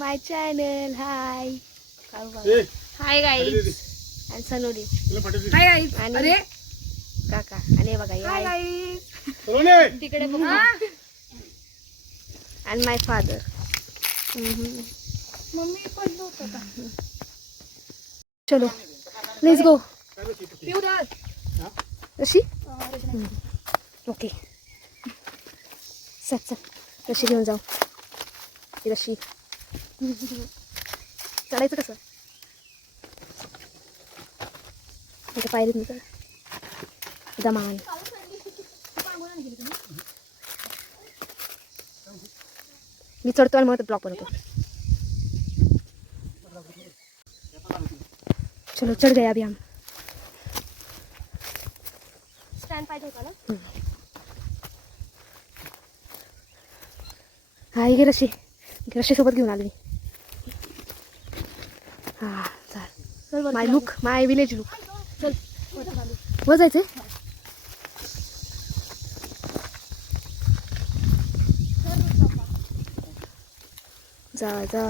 माय channel हाय hi guys आणि सनोडी hi guys आणि काका आणि बघा हाय गाईज तिकडे बघा आणि माय फादर मम्मी पडलो होतो का चलो लेट्स गो रशी ओके चल चल रशी घेऊन जाऊ रशी चढायचं कसं पायरीत मी दमान मी चढतो आणि मग ब्लॉक बनवतो चलो चढ़ गए अभी हम स्टैंड पाहिजे होता ना हा ही रशी सोबत घेऊन आली हा चल माय लुक माय विलेज लुक चल वर जायचंय जा जा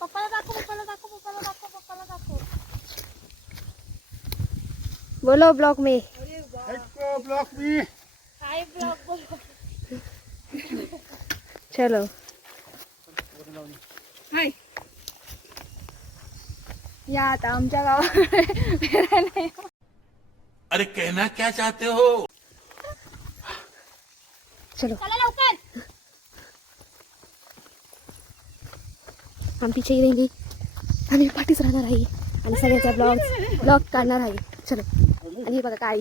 पप्पाला दाखव बोलो ब्लॉग में हाय ब्लॉग बोलो चलो हाय या आता आमच्या गावात अरे कहना क्या चाहते हो चलो लवकर हम पीछे ही रहेंगे आम्ही पाठीच राहणार आहे आणि सगळ्याचा ब्लॉग काढणार आहे चलो आणि हे बघा काय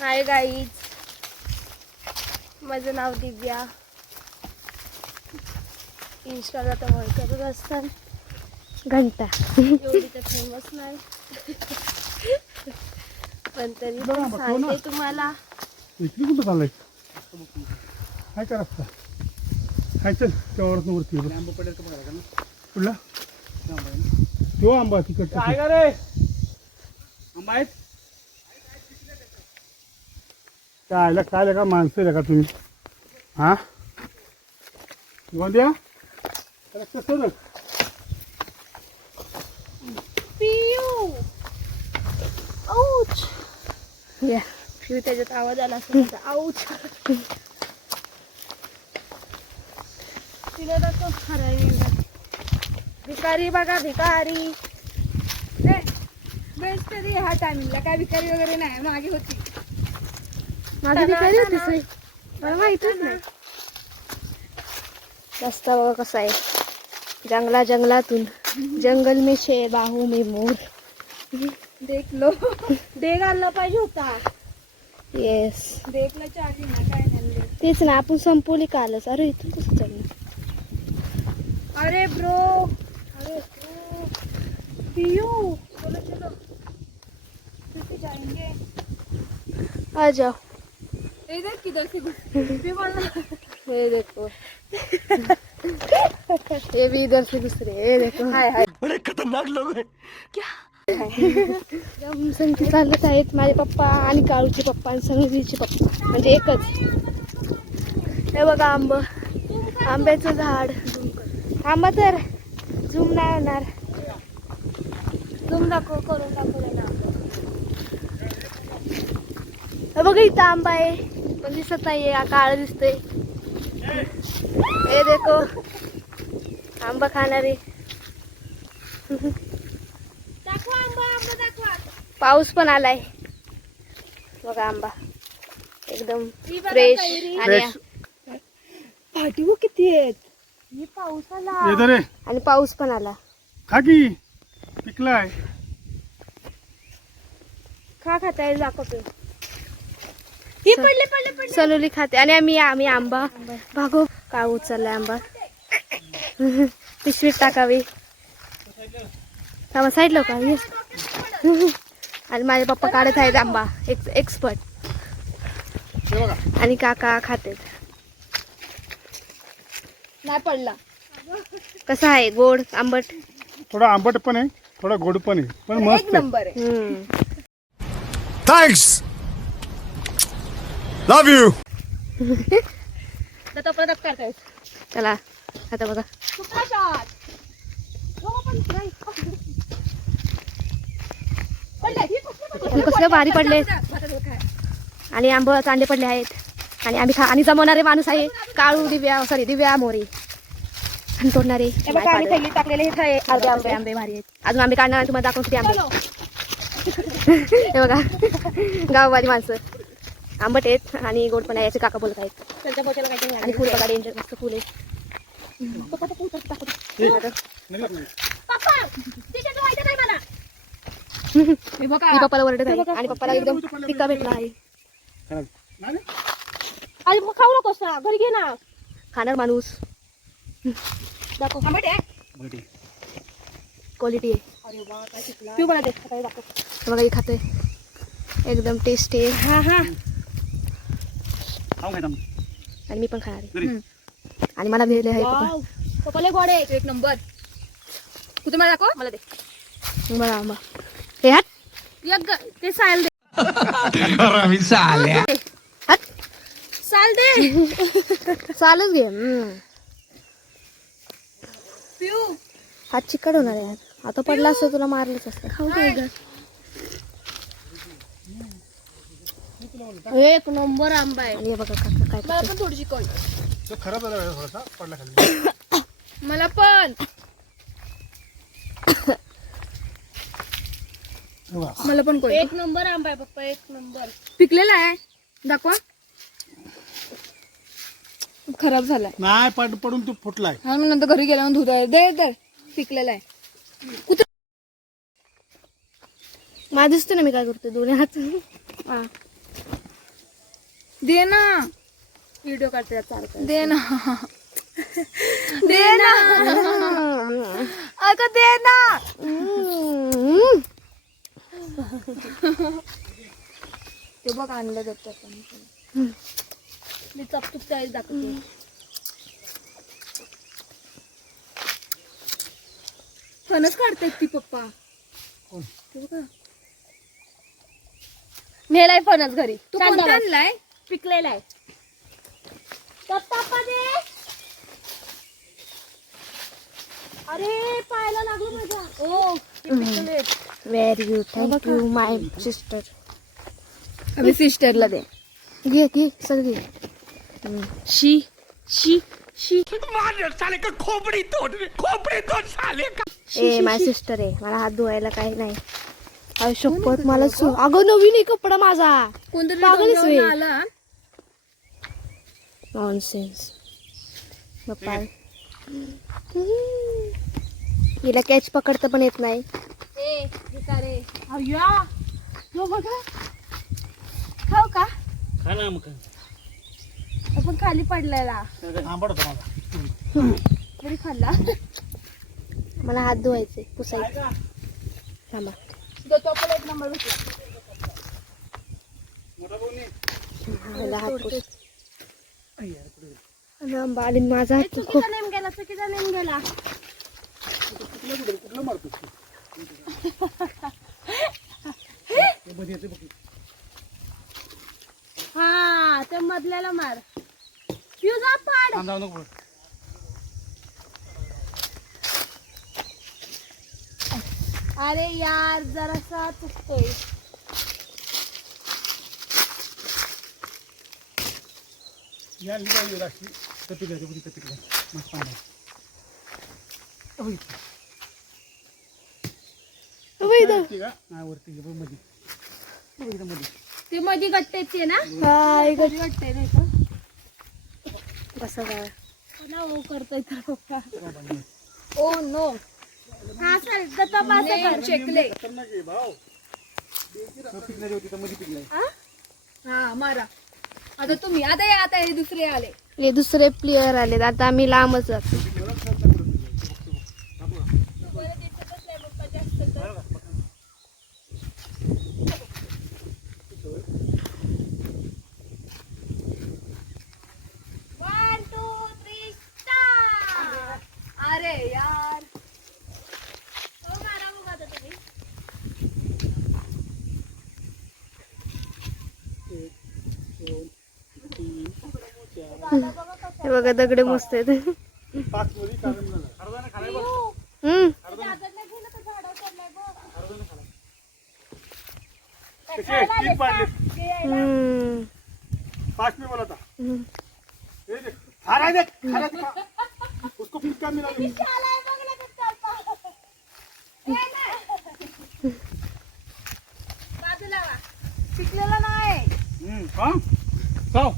हाय गाईज माझं नाव दिव्या इंस्टाला तर ओळखतच असतात घंटा एवढी तर फेमस नाही पण तरी पण सांगते तुम्हाला इकडे कुठं चाललंय काय करा काय चल त्यावर वरती आंबा पडेल का बघा ना कुठला तो आंबा तिकट काय का रे आंबा आहेत काय का माणसं आहे का तुम्ही हा द्या कसं पियू आऊच या पियू त्याच्यात आवाज आला असेल आऊच तिला दाखव भिकारी बघा भिकारी बेस्ट तरी ह्या टायमिंगला काय भिकारी वगैरे नाही मागे होती मागे भिकारी होती मला माहितच नाही रस्ता बघा कसा आहे जंगलातून जंगल में शेर बाहू में मोर देख लो डेग आला पाहिजे होता येस देखला चार्जिंग ना काय नाही तेच ना आपण संपवली कालच अरे इथून कसं चाललं अरे ब्रो पियू चलो चलो कैसे जाएंगे आ जाओ इधर किधर से भी बोलना ये देखो ये भी इधर से दूसरे ये देखो हाय हाय बड़े खतरनाक लोग हैं क्या संगती चालत आहेत माझे पप्पा आणि काळूचे पप्पा आणि संगीचे पप्पा म्हणजे एकच हे बघा आंब्याचं झाड थांबा तर झूम नाही होणार झूम करून दाखवलं ना हे बघा इथं आंबा आहे पण दिसत नाहीये काळ दिसतंय हे देखो आंबा खाणारे. दाखवा आंबा दाखवा. पाऊस पण आलाय बघा. आंबा एकदम फ्रेश आणि पाठीव किती आहेत. हे पाऊस आला येतो रे आणि पाऊस पण आला. खा की पिकलाय. खाताय दाखवतो. हे पडले सलोली खाते आणि आम्ही आंबा भागो का उचललाय आंबा. पिशवीत टाकावी. साईडला का येस. आणि माझे पप्पा काढत आहेत आंबा एक्सपर्ट. हे बघा आणि काका खाते. नाही पडला. कसं आहे गोड आंबट. थोडा आंबट पण आहे थोडा गोड पण आहे पण मस्त आहे. नंबर आहे. Thanks love you. तर परत करताय. चला आता बघा. कुठला शॉट. कसले भारी पडले आणि आंब चांगले पडले आहेत. आणि आम्ही आणि जमवणारे माणूस आहे काळू दिव्या मोरी. आणि तोडणारे थैली टाकलेले हे अर्धे आंबे भारी आहेत. अजून आंबे काढणार तुम्हाला दाखवून किती आंबे. हे बघा गाववाली माणसं. आंबट आहेत आणि गोड पण आहे. याचे काका बोलत आहेत. त्यांच्या बोटाला काहीतरी आणि फुल बघा डेंजर मस्त फुल आहे. पप्पा तिथे व्हायचं नाही मला. हे बघा मी पप्पाला ओरडत आहे आणि पप्पाला एकदम पिक्का भेटला आहे. नाही? अरे मग खाऊ नकोस ना घरी घे ना. खाणार माणूस. दाखव. आंबट आहे. क्वालिटी आहे. अरे वा काय शिकला. पिऊ मला दे. काय दाखव. हे बघा हे खातोय एकदम टेस्टी आहे. हा हा. खाऊ काय आणि मी पण खाणार आहे. आणि मला भेटले आहे पप्पा. वाव. पप्पाला गोड आहे. एक नंबर. कुठे मला दाखव. मला दे. बघा आंबा. हे हात ते साल दे. हात साल दे. चालूच घे. पिऊ. हात चिकट होणार आहे यार. आता पडला असतं तुला मारलंच असतं. खाऊ दे ग. एक नंबर आंबा आहे. आणि हे बघा काका काय मला करते. पण थोडीशी कळ. तो खराब झाला थोडासा पडला खाली. मला पण. हे बघा. मला पण कळ. एक नंबर आंबा आहे पप्पा. एक नंबर. पिकलेला आहे. दाखवा. खराब झालाय. नाही पडून तो फुटलाय. हा मी नंतर घरी गेल्यावर धुता दे तर. पिकलेला आहे. मला दिसतो ना मी काय करतो दोन्ही हात. हा. दे ना. व्हिडिओ काढते चालतं. दे ना. दे ना. अगं दे ना. ते बघ आणलं जातं. मी चपचूप त्यावेळेस दाखवते. फणस काढतायत ती पप्पा. कोण? ते बघा. नेलाय फणस घरी. तू कोणता आणलाय. पिकलेला आहे. पप्पा दे. अरे पायाला लागलं माझ्या. ओ पिकले. Very good. थँक्यू माय सिस्टर. अभी सिस्टरला दे. घे घे सगळं घे. शी शी शी. साले का खोपड़ी तोड़ साले का. ए माय सिस्टर आहे. मला हात धुवायला काही नाही. अरे शपथ मला अगं नवीन आहे कपडा माझा. कोणतरी पागलच डोंगरावरून वे. आला. नॉनसेन्स. बाप्पा हिला कॅच पकडता पण येत नाही. ए भिकारे. अय्या. तो बघा. खाऊ का. खा ना मग. आपण खाली पडलेला. आंबट होता माझा. तरी खाल्ला. मला हात धुवायचे पुसायचे. थांबा. देतो आपल्याला एक नंबर भेटला. मला हात पुस. आंबा आणि माझा हात खूप चुकीचा नेम गेला. चुकीचा नेम गेला. कुठलं मारतो हा त्या मधल्याला मार. फ्यूजा पाड. जाऊ नको. अरे यार जरासा चुकतोय. या लिहिलं राष्ट्रीय कपिक आहे मस्त आंबा. वरती का? नाही, वरती घे, बघ मध्ये. बघ इथं मध्ये. ते मध्ये गट्टेचे ना हाय ग गट्टे नाही का कसं काय ना ओ करतोय तर पप्पा ओ नो हा सर तपास कर चेकले खतरनाक आहे, भाऊ. पिकणारी होती तर मध्ये पिकलाय. हा मारा आता तुम्ही आता हे दुसरे आले हे दुसरे प्लेयर आलेत आता आम्ही लांबच जातो अरे यार तो मारा बघा आता तुम्ही हे बघा दगडे मस्त आहेत 5 मध्ये काढून झालं. अर्धाने खालाय बघ. हम्म कसे? 3 पाडले. हम्म 5 में बोला था. हम्म. ये देख. खारा देख. खारा देख. उसको फिक्का मिला दे. बाजूला वा शिकलेला नाही हाँ? खाओ.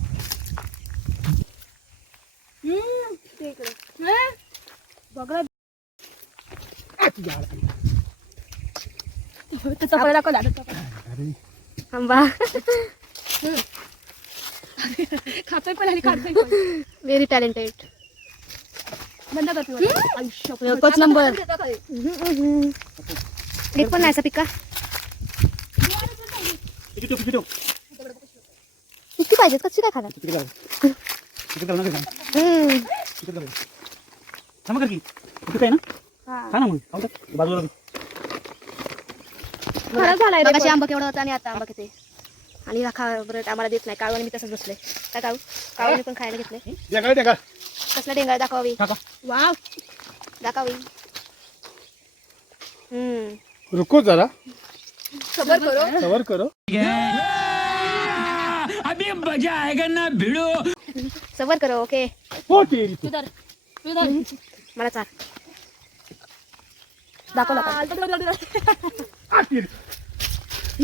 ते इकडे बघा चपाळी दाखव अरे. आंबा खातोय पण आणि काढतोय पण व्हेरी टॅलेंटेड बंद करते आयुष्य एकच नंबर एक पण नाही असा पिका किती तो. किती पाहिजेत कशी काय खाणार किती करा. किती करा ना का? किती करा. थांबा कर की. किती काय ना? खा ना मग. खाऊ दे. बाजूला. खराब झालाय मगाशी आंबा केवढा होता आणि आता आंबा किती आणि राखा बरं आम्हाला देत नाही काळू आणि मी तसंच बसलोय काय काळूने पण खायला घेतलंय देगा. कसला डेंगाळ दाखवावी खा. वाव दाखवावी रुको जरा. सबर करो अभी मजा आएगा ना भिड़ो. सबर करो ओके हो तेरी. तुझर मला चाल दाखवला आ तेरी.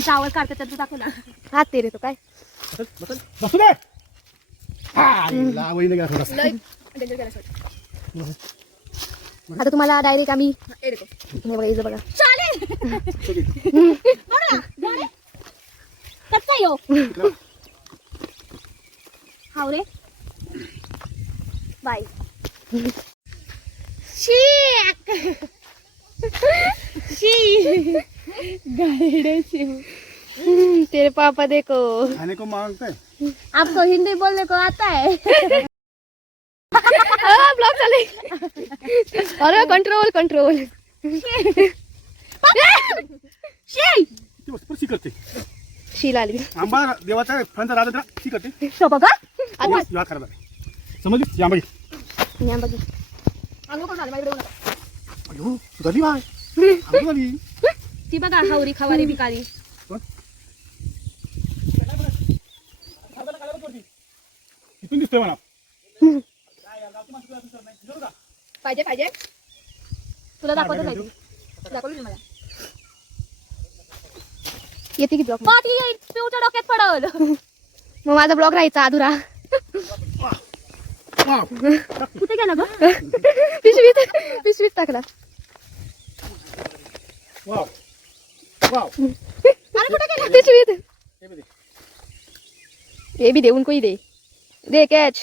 सावळ काढते त्याचं दाखव ना हात ते रे तो काय बसू दे. हा लावईने घ्या थोडासा. लय डेंजर गेला सोड आता तुम्हाला डायरेक्ट आम्ही ए देखो हे बघा इथं बघा चालेल बघा झाले कच्चा यो हाव रे बाय तेरे पापा देखो खाने को मांगता है. आपको हिंदी बोलने को आता है ब्लॉक झाले अरे कंट्रोल ती वस्तू शी करते. शीला आली आंबा देवाचा फळांचा राजा त्याला शी करते. तो बघा या खराब आहे. समजली? आंबा घे. मी आंबा घे. अंगो कोण आलं माझ्याकडे बघा. अयो सुधारली बाय. आंबा झाली. ती बघा हावरी खवारी भिकारी इथून दिसतोय मला. पाहिजे तुला दाखवतो नाही दाखवली मला येते की ब्लॉक पाठी पिऊच्या डोक्यात पडल मग माझा ब्लॉग राहायचा अधुरा वाव. कुठे गेला ग पिशवीत टाकला वाव. वाव. अरे कुठे गेला पिशवीत हे बघ. ये भी दे उनको ही दे कैच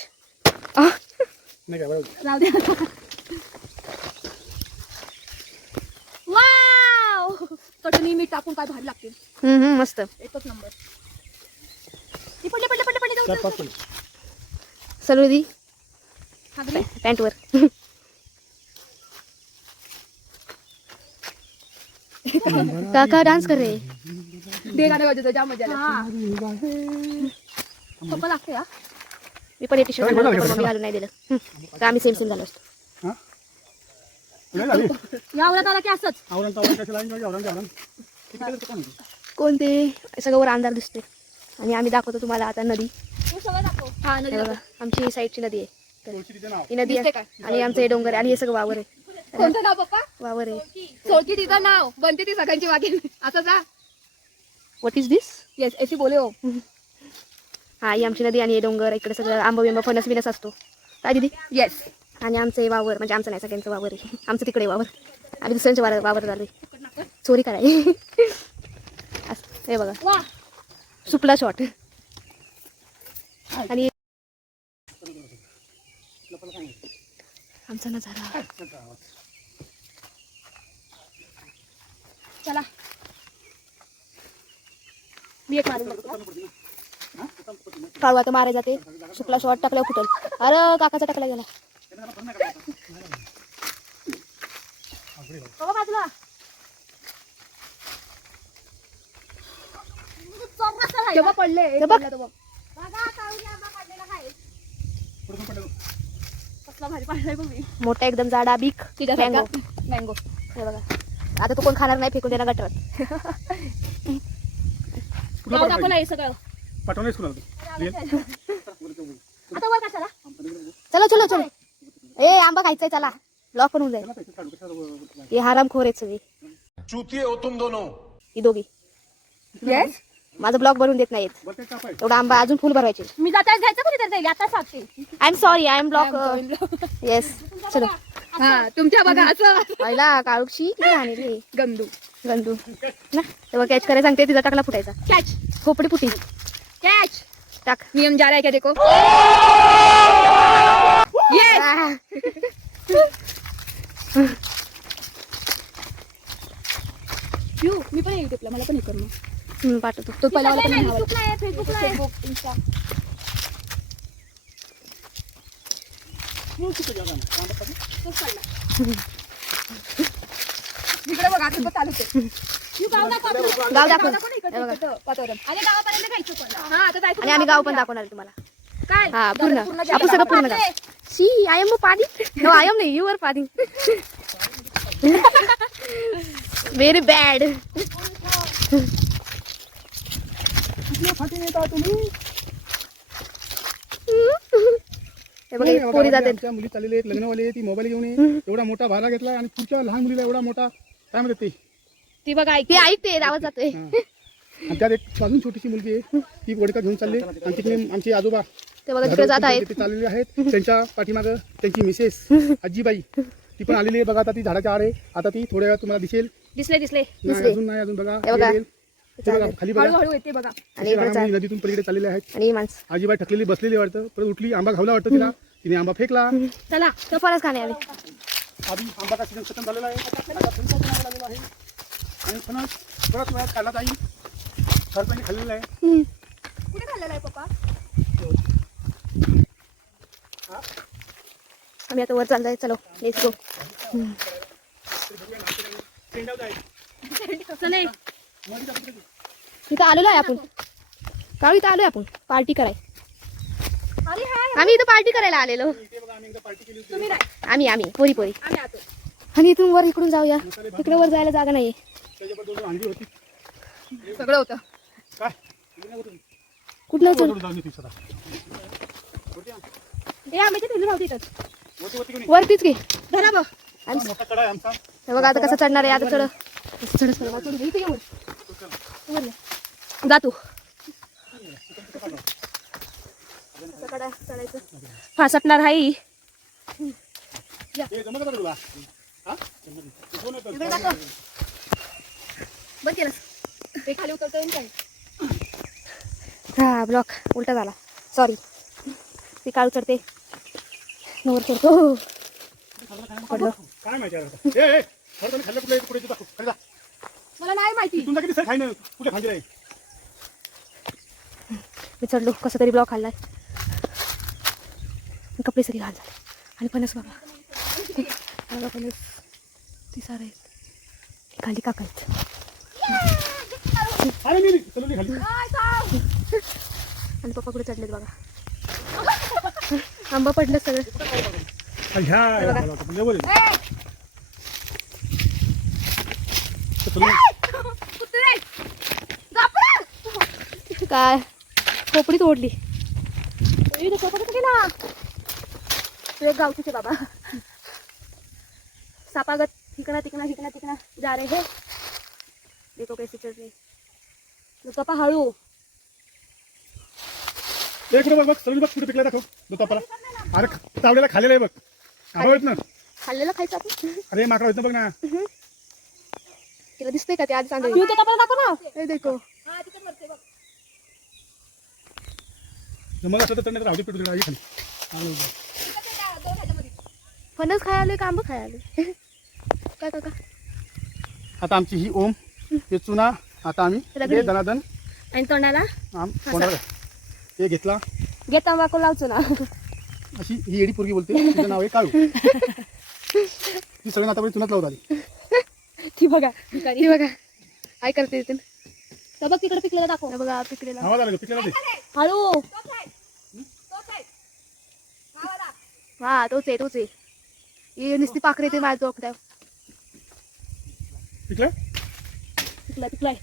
नाही काय बरोबर. राहू दे वाव चटणी मीठ टाकून काय भारी लागते मस्त एकच नंबर ती पडले चार जाऊ पाच पडले. सलू दी हागरी पॅन्टवर काका डान्स कर रहे दे गाणं वाजवतो जाम मजा आली पप्पा लागते हा मी पण टी शर्ट मम्मी घालून नाही दिलं तर आम्ही सेम झालो असतो हा? लय झाली. या आवरात आला की असंच आवरण तावरण कशाला आणि आवरण. किती करायचं कोण? कोणते सगळं वर अंधार दिसते आणि आम्ही दाखवतो तुम्हाला आता नदी तू सगळं दाखव हा हे बघा आमची साईडची नदी आहे तुळशी तिचं नाव. ही नदी आहे आणि आमचं हे डोंगर आहे आणि हे सगळं वावर आहे कोणतं नाव पप्पा? वावर आहे. सोळकी तिचं नाव बनते ती सगळ्यांची वागेल असं जा. What is this? येस ऐसी बोले हो. हा ही आमची नदी आणि हे डोंगर इकडे सगळं आंबा बिंबा फणस बिनस असतो काय दीदी. येस. आणि आमचं हे वावर म्हणजे आमचं नाही सगळ्यांचं वावर आहे. आमचं तिकडे वावर आणि दुसऱ्यांचं वावर चालू आहे. चोरी कराय हे बघा वा सुपला शॉट. आणि आमचा नजारा. चला मी एक मारून बघू का? काळू आता मारे जाते. सुपला शॉट टाकल्यावर फुटल. अरे काकाचा टाकला गेला. बाबा बाजूला तेव्हा पडले ते बघ. कसला भारी पाडलाय बघ मी. मोठा एकदम जाडा बीक मँगो. मँगो हे बघा आता तो कोण खाणार नाही फेकून देणार गटरात. गाव दाखवलं हे सगळं. पाठवण्यास कुणाला आता वर कशाला? चलो चलो चलो. ए आंबा खायचाय चला. ब्लॉक पण होऊन जाईल. हे हरामखोर आहेत सगळे चूतिए हो तुम दोनों. ही दोघी. येस माझं ब्लॉक बनवून देत नाहीत. एवढा आंबा अजून फुल भरवायचे. मी जाता घ्यायचं कुठे तर जाईल आता सांगते. I am sorry I am block. Yes चलो. हा तुमच्या बघा असं पहिला काळूची राहणे गंदू गंदू ना तेव्हा कॅच करायला सांगते तिचा टाकला फुटायचा. कॅच खोपडी फुटी कॅच टाक. नियम जा रहा है क्या देखो. मी पण युट्यूबला मला पण हे कर मग. पाठवतो. तो पहिला वाला पण फेसबुकला आहे. Facebook Insta. इकडे बघ आता चालू आहे. गाव गाव दाखव. वातावरण आणि गावापर्यंत जायचं पण. हा आता जायचं. आणि आम्ही गाव पण दाखवणार तुम्हाला. काय हा पूर्ण आपण सगळं पूर्ण गाव. शी आय एम पादी. नो आय एम नाही यू आर पादी. Very bad. हे बघा पोरी जाते. मुली चाललेले आहेत लग्नवाले. ती मोबाईल घेऊन ये. एवढा मोठा भाला घेतला आणि पुढच्या लहान मुलीला एवढा मोठा काय म्हणतात ते. ती बघा ती ऐकते आवाज जातोय. आणि त्यात एक अजून छोटीशी मुलगी आहे. ती वडका घेऊन चालली आणि तिकडे आमचे आजोबा ते बघा तिकडे जात आहेत. तिथे चाललेले आहेत. त्यांच्या पाठीमागं त्यांची मिसेस आजीबाई ती पण आलेली आहे. बघा आता ती झाडाच्या आड आहे. आता ती थोड्या वेळात तुम्हाला दिसेल. दिसले नाही अजून बघा. हे बघा. येईल. ते बघा खाली बघा. हळूहळू येते बघा. आणि इकडे चाल. नदीतून पलीकडे चाललेले आहेत. आणि माणसं आजीबाई ठकलेली बसलेली वाटतं. परत उठली. आंबा घावला वाटतं तिला. तिने आंबा फेकला. चला तो फरच खाणे आले. आधी आंबा सीजन खतम झालेला आहे. आता फणस बनायला लागलेला आहे. आणि फणस परत वेळात खाल्ला जाईल. सरपंच खाल्लेला आहे. कुठे खाल्लेला आहे पप्पा. आम्ही आता वर चाललोय. चलो लेट्स गो. चले इथं आलेलो आहे आपण. काळू इथं आलोय आपण पार्टी कराय. अरे हाय आम्ही इथं पार्टी करायला आलेलो. तुम्ही नाही आम्ही पोरी पोरी. आम्ही आतो. आणि इथून वर इकडून जाऊया. तिकडे वर जायला जागा नाहीये. त्याच्याबद्दल अंडी होती. सगळं होतं. काय कुठलं चल. जाऊन येते सदा. हे आंब्याची ठेवली नव्हती इथं. वरतीच घे. धरा बघ. मोठा कडा आहे आमचा. हे बघा आता कसं चढणार आहे. आता चढ इथे येऊन जातो. फासटणार आहे. हे जमलं का तुला? हा? इकडे दाखव. बंद केलं. हे खाली उतरतं काय. हा ब्लॉक उलटा झाला. सॉरी. ती काळू चढते. नवर चढतो. पडलो. काय माहिती आहे? ए खरं खाल्लं कुठे कुठे दाखव. खाली जा. मला नाही माहिती. तुमचा किती सर खाईन कुठे खाली आहे. मी चढलो. कसं तरी ब्लॉक खाल्लाय. कपडे सगळे घाल झाले. आणि फणस बघा. फणस ती सारे खाली काकायचं. अरे मी चलो खाली. आणि पप्पा कुठे चढलेत बघा. आंबा पडलं सगळं. काय खोपडी तोडली. एक गावठीचे बाबा. सापागत ठिकना ठिकना ठिकना ठिकना जा रहे हैं. देखो कैसे चल रहे. दुतोपा हळू. एक बघ बघ सगळी बघ कुठे पिकला दाखव दुतापाला. अरे तावड्याला खाल्लेला आहे बघ. आवडत ना. खाल्लेलं खायचं आपण. अरे माकडा होत ना बघ ना. तिला दिसतंय का ते आज सांगेल. दुतोपाला दाखव ना. हे देखो. मग असं तर त्यांना राहू दे पिटू खाली. फणस खायला का आंबा खायला. काय काका. आता आमची ही ओम हे चुना आता आम्ही रगडी. हे दनादन आणि तोंडाला कोणाला हे घेतला. घे तंबाखू लावचो ना. अशी ही येडी पोरगी बोलते. तिचं नाव आहे काळू. ती सगळ्यांना आतापर्यंत चुनाच लावत आली. ती बघा ती बघा काय करते इथे. बघ तिकडे पिकलेला दाखव. हे बघा पिकलेला. आवाज आला पिकलेला ते. हळू. हा तोच आहे तोच आहे. ही नुसती पाखरे ते माझ्या डोक्यावर. पिकलं पिकलाय पिकलाय पिकलाय.